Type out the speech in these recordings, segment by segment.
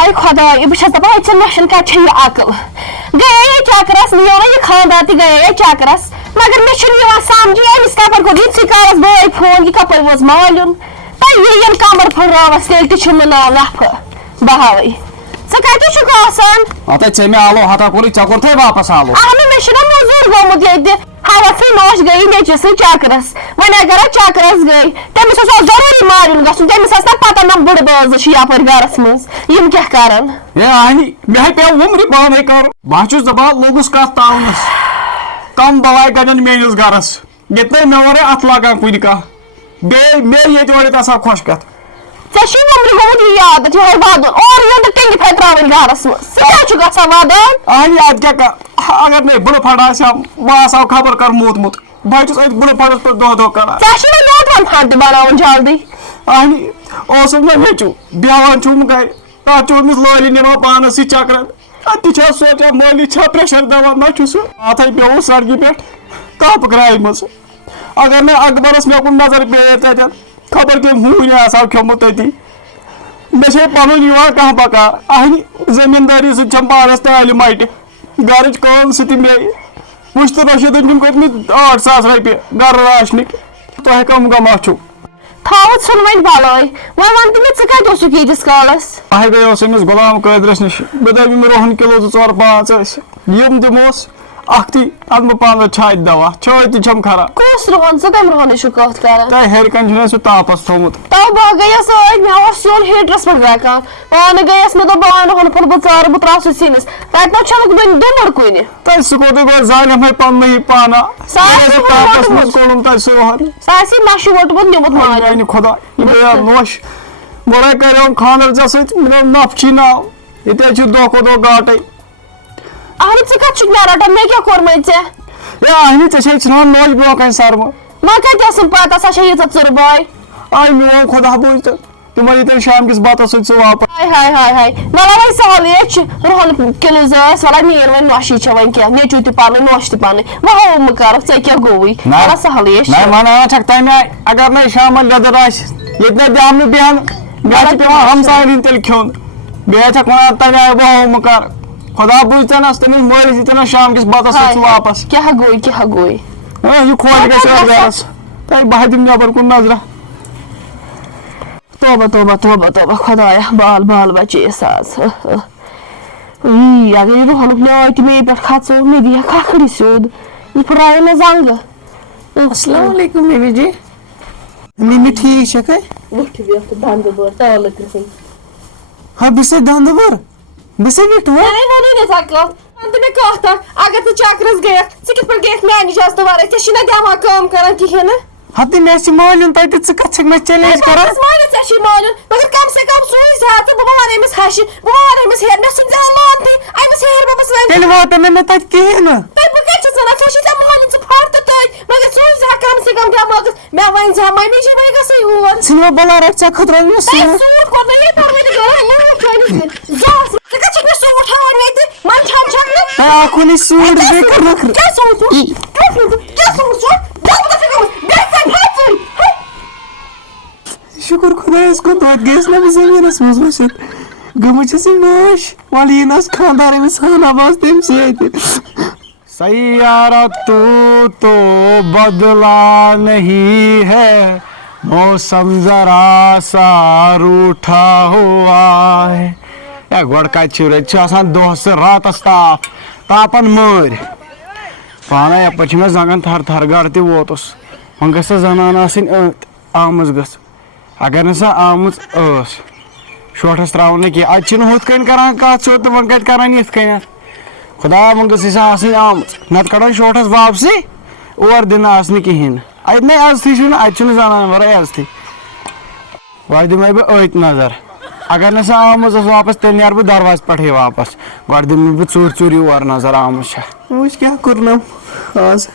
ہائے خدا بہت دپان ژےٚ نشن کتہِ چھےٚ یہِ عقل گٔیے یہِ چکرس نِیو نہ یہِ خاندار تہِ گٔیے چکرس مگر مےٚ چھُنہٕ یِوان سمجھی أمِس کپٲرۍ کوٚر یِتسٕے کالس بٲے فون یہِ کپٲرۍ ووت مالیُن تۄہہِ یِیَن کمر پھٕٹراوس تیٚلہِ تہِ چھُ مٕناو لفہٕ بہاوے ژٕ کتہِ چھُکھ آسان اتے ژےٚ مےٚ آلو ہتا کوٚرُے ژےٚ کوٚرتھے واپس آلو اہنُو مےٚ چھُنہ موٚزوٗر گوٚمُت ییٚتہِ ہوسٕے نوش گٔیے نیٚچوِس سۭتۍ چکرس وۄنۍ اگر چکرس گٔے تٔمِس اوس ضروٗری مالیُن گژھُن تٔمِس ٲس نہ پتہ نہ بٕڑٕ بٲژ چھِ یپٲرۍ گرس منٛز یِم کیاہ کرن ہے آنی مےٚ ہے پیٚو وُمرِ پانے کرُن بہٕ چھُس دپان لوٚگُس کتھ تاونس کم بلاے کتٮ۪ن میٲنِس گرس ییٚتہِ مےٚ وراے اتھ لاگان کُنہِ کانٛہہ بیٚیہِ مےٚ ییٚتہِ وٲلِتھ آسان خۄش کتھ ژےٚ چھُے وُمرِ گوٚمُت یہِ عادت یِہوے ودُن اورٕ یُن تہٕ ٹِنگہِ پھلہِ ترٛاوٕنۍ گرس منٛز ژٕ کیٛاہ چھُکھ گژھان ودان آنی اتھ کیٛاہ کر اگر مےٚ بٕڑٕ پھٹ آسہِ ہا بہٕ آسہٕ ہا خبر کر موٗدمُت بہٕ چھُس أتھۍ بٕڑٕ پھٹس پٮ۪ٹھ دۄہ دۄہ کران ژےٚ چھُے نہٕ لوٹوان پھٹ تہِ بناوُن جلدی آنی اوسُم نہ نیٚچوٗ بیٚہوان چھُم گرِ تتھ چھُ أمِس لٲلہِ نِوان پانس سۭتۍ چکرن اتہِ تہِ چھا سونچان مٲلی چھا پریشر دوا نہ چھُ سُہ اتھے پیوٚوُس سڑکہِ پٮ۪ٹھ تاپہٕ کرایہِ منٛز اگر نہٕ اکبرس مےٚ کُن نظر پیٚیے تتٮ۪ن خبر کٔمۍ ہوٗنۍ آسہا کھیوٚمُت تٔتی مےٚ چھے پنُن یِوان کانٛہہ پکار اہنہِ زٔمیٖندٲری سۭتۍ چھم پانس تالہِ مٹہِ گرٕچ کٲم سُہ تہِ مےٚ وٕچھ تہٕ رشیٖدن چھُم کٔرمٕتۍ 8,000 رۄپیہِ گرٕ راشنٕکۍ تۄہہِ کم گما چھُو تھاوُ ژھُن وۄنۍ بلٲے وۄنۍ ون تہٕ مےٚ ژٕ کتہِ اوسُکھ ییٖتِس کالس تۄہہِ گٔیوس أمِس غلام قٲدرس نِش مےٚ دوٚپ یِم رۄہن کِلوٗ 2-4 5 ٲسۍ یِم دِموس اکھتُے اَنہٕ بہٕ پانس چھاتہِ دوا چھٲتۍ تہِ چھم خراب کُس رُہن ژٕ کمہِ رُہنٕچ چھُکھ کتھ کران تۄہہِ ہیٚرِ کَنۍ چھُنہ سُہ تاپس تھوٚمُت تَوٕ بہٕ گٔیَس ٲدۍ مےٚ اوس سیُن ہیٖٹرس پٮ۪ٹھ گرٛٮ۪کان پانہٕ گٔیَس مےٚ دوٚپ بہٕ اَنہٕ ہُن پھوٚل بہٕ ژارٕ بہٕ تراو سُہ سِنِس تتہِ نہ چھَنہٕ وُنہِ دوٚمُر کُنہِ تۄہہِ سُہ کوٚتُے گوٚو ظالِمٕے پننُے پانا تاپس منٛز کوٚڑُم تۄہہِ سُہ رۄہن سُہ آسہِ نشہٕ ووٚٹمُت نیوٗمُت مالٮ۪ن خۄدا یہِ گٔیو نوش گۄڈے کریوم خانٛدر ژےٚ سۭتۍ مےٚ دوٚپ نفچی ناو ییٚتہِ حظ چھُ دۄہ کھۄتہٕ دۄہ گاٹے اہنُو ژٕ کتہِ چھُکھ مےٚ رٹان مےٚ کیٛاہ کوٚرمَے ژےٚ ہے اہنہِ ژےٚ چھے ژھٕنان نوش برونٛہہ کَنہِ سرمہٕ مےٚ کتہِ ٲسٕم پتہ سۄ چھےٚ ییٖژاہ ژٕرباے آے میون خۄدا بوٗزۍ تہٕ تِمن یی تیٚلہِ شام کِس بتس سۭتۍ سُہ واپس ہاے ہاے ہاے وَلہٕ وۄنۍ سہل ییٚتہِ چھِ رُہن کِلوٗ زٕ ٲسۍ وَلہٕ نیر وۄنۍ نۄشی چھےٚ وۄنۍ کیٛاہ نیٚچوٗ تہِ پنٕنۍ نوش تہِ پنٕنۍ وۄنۍ ہو مہٕ کرکھ ژےٚ کیٛاہ گوٚوُے وَلہٕ سہل نہ ونان چھکھ تمہِ آیہِ اگر نَے شامن لیٚدٕر آسہِ ییٚتہِ نَے دِمہٕ نہٕ بیٚہنہٕ مےٚ چھُ پیٚوان ہمساین ہُنٛد تیٚلہِ کھیوٚن بیٚیہِ چھکھ ونان تمہِ آیہِ وۄنۍ ہو مہٕ کر خۄدا بوٗزتنس تٔمِس مٲلِس ییٖتن شام کِس بتس سۭتۍ سُہ واپس کیٛاہ گوٚو کیٛاہ گوٚو یہِ خۄش گژھِ گرس تۄہہِ بہٕ دِمہٕ نٮ۪بر کُن نظرا توبہ توبہ توبہ توبہ خۄدایا بال بال بچییس آز اگر یہِ رُہنُک نیٛاے تہِ مے پٮ۪ٹھ کھژو مےٚ دِیَکھ کھکھرِ سیوٚد یہِ پھٕٹرایہِ مےٚ زنٛگہٕ السلام علیکم ممی جی ممی ٹھیٖک چھکھے وٕٹھِ بیٚہہ تہٕ دنٛدٕ بٔر تالہٕ کرٛہٕنۍ ہا بہٕ چھسے دنٛدٕ بر بہٕ چھسے وِٹھ ووٚنُے نہ سا کتھ ون تہٕ مےٚ کتھ اکھ اگر ژٕ چکرس گٔیکھ ژٕ کِتھ پٲٹھۍ گٔیکھ میانہِ اجازتہٕ ورٲے ژےٚ چھُے نہ دٮ۪ماغ کٲم کران کِہیٖنۍ نہٕ ہا تہٕ مےٚ چھُ مالیُن تتہِ ژٕ کتھ چھکھ مےٚ چیلینج کران ژےٚ چھُے مالیُن مگر کم سے کم سوٗزِ ہا تہٕ بہٕ وَنہٕ أمِس ہشہِ بہٕ وَنہٕ أمِس ہیٚرِ مےٚ سُنٛد زیادٕ لانتٕے أمِس ہیٚرِ بَبس وَنہِ تیٚلہِ واتن نہٕ مےٚ تتہِ کِہیٖنۍ نہٕ بہٕ کَتہِ چھَس وَنان ژےٚ چھُے ژےٚ مالیُن ژٕ پھٹ تہٕ تٔتۍ مگر سوٗزِ ہا کم سے کم دٮ۪ماغس مےٚ وَنہِ زِ ہا ممی چھِ وۄنۍ گژھٕے ہور ژھٕنوا بَلارَکھ ژےٚ خٲطرٕ مےٚ سوٗٹ سوٗٹ کوٚر مےٚ ییٚتہِ پَروٲنی گٔرا لوٗکھ ژٕ کَتہِ چھَکھ مےٚ سوٗٹ ہاوان ییٚتہِ منٛدچھان چھَکھ نہٕ تۄہہِ آکھوُ نہٕ سوٗٹ بیٚیہِ کٔرنَکھ کیٛاہ سوٗٹ کیٛاہ سوٗٹ شُکُر خۄدایَس کُن توتہِ گٔیَس نہ بہٕ زٔمیٖنَس منٛز ؤسِتھ گٔمٕژ چھَس یہِ نوش وَلہٕ یِن حظ خانٛدار أمِس ہانا باز تَمہِ سۭتۍ سیارہ تو بدلا نہیں ہے موسم ذرا سا روٹھا ہوا ہے یا گۄڈٕ کَتہِ چھُ رَتہِ چھُ آسان دۄہَس تہٕ راتَس تاپھ تاپَن مٲرۍ پانے یپٲرۍ چھِ مےٚ زنٛگن تھر تھر گرٕ تہِ ووتُس وۄنۍ گژھِ سۄ زنان آسٕنۍ أنٛدۍ آمٕژ گٔژھ اگر نہٕ سۄ آمٕژ ٲس شوٹھس تراوُن نہٕ کینٛہہ اَتہِ چھِنہٕ ہُتھ کٔنۍ کران کَتھ سیوٚد تہٕ وۄنۍ کَتہِ کران یِتھ کٔنٮ۪تھ خۄدایا وۄنۍ گٔژھٕے سۄ آسٕنۍ آمٕژ نتہٕ کڑان شوٹھس واپسٕے اور دِنہٕ آسنہٕ کِہینۍ نہٕ اَتہِ نَے عزتھٕے چھُنہٕ اَتہِ چھُنہٕ زنان ورٲے عزتھٕے وۄنۍ دِمے بہٕ أتۍ نظر اگر نہٕ سۄ آمٕژ ٲس واپس تیٚلہِ نیرٕ بہٕ دروازٕ پٮ۪ٹھٕے واپس گۄڈٕ دِمہٕ بہٕ ژوٗرِ ژوٗرِ یور نظر آمٕژ چھےٚ وٕچھ کیٛاہ کوٚرنم آز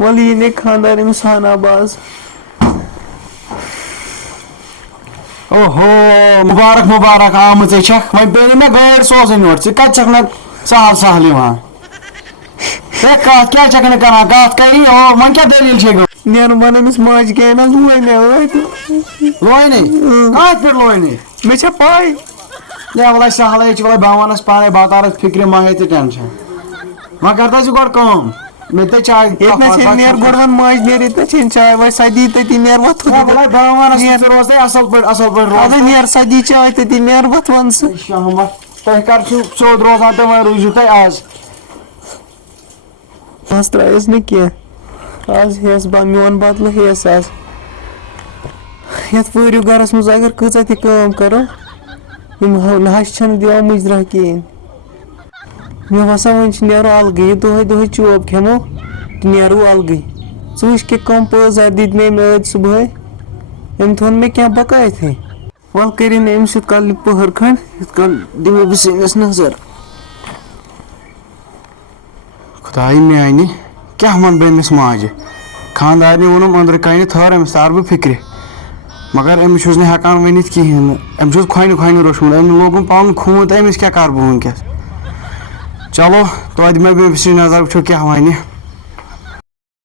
وَلہٕ یِن ہے خانٛدار أمِس ہانا باز اوہو مُبارک مُبارک آمٕژے چھکھ وۄنۍ پیٚیہِ نہٕ مےٚ گٲڑۍ سوزٕنۍ یور ژٕ کتہِ چھکھ نہٕ سہل سہل یِوان ہے کتھ کیٛازِ چھکھ نہٕ کران کتھ کری وۄنۍ کیٛاہ دٔلیٖل چھے گٔمٕژ نیرُن وَن أمِس ماجہِ گٔے نہ لوے مےٚ ٲدۍ لونٕے کتھ پٮ۪ٹھ لونٕے مےٚ چھےٚ پاے یا ولا سہلے چھ ولا باونس پانے باتارت فکر ما ہے تے ٹینشن ما کرتا چھ گڈ کام میں تے چائے اتنا چھ نیر گڑون ماج نیر اتنا چھ چائے وای سدی تے نیر وتھ ولا باونس روز اصل پٹ روز نیر سدی چائے تے نیر وتھ ونس شام تہ کر چھ سود روزان تے وای روزو تے آز بس ترایس نہ کی آز ہیس با میون بدل ہیس آز یت پوریو گرس مز اگر کۭژاہ تہِ کٲم کرو یم نہش چھنہٕ دِوان مُجرا کِہیٖنۍ مےٚ باسان وۄنۍ چھِ نیرو الگٕے یہِ دۄہے دۄہے چوب کھٮ۪مو تہٕ نیرو الگٕے ژٕ وٕچھ کہِ کم پٲزار دِتۍ مےٚ أمۍ ٲدۍ صُبحٲے أمۍ تھوٚون مےٚ کینٛہہ بقایتھٕے وَلہٕ کٔرِنۍ نہٕ أمِس یِتھ کال پٔہر کھنٛڈ یِتھ کال دِمے بہٕ سٲنِس نظر خداے میانہِ کیٛاہ وَنہٕ بہٕ أمِس ماجہِ خاندارنہِ ووٚنُم أنٛدرٕ کَنہِ تھٲر أمِس تار بہٕ فِکرِ مگر أمِس چھُس نہٕ ہٮ۪کان ؤنِتھ کِہیٖنۍ نہٕ أمِس اوس کھۄنہِ روٚچھمُت أمۍ لوگُم پَنُن خوٗن تہٕ أمِس کیٛاہ کَرٕ بہٕ وٕنۍکٮ۪س چلو توتہِ دِمے بہٕ أمِس نظر وٕچھو کیٛاہ وَنہِ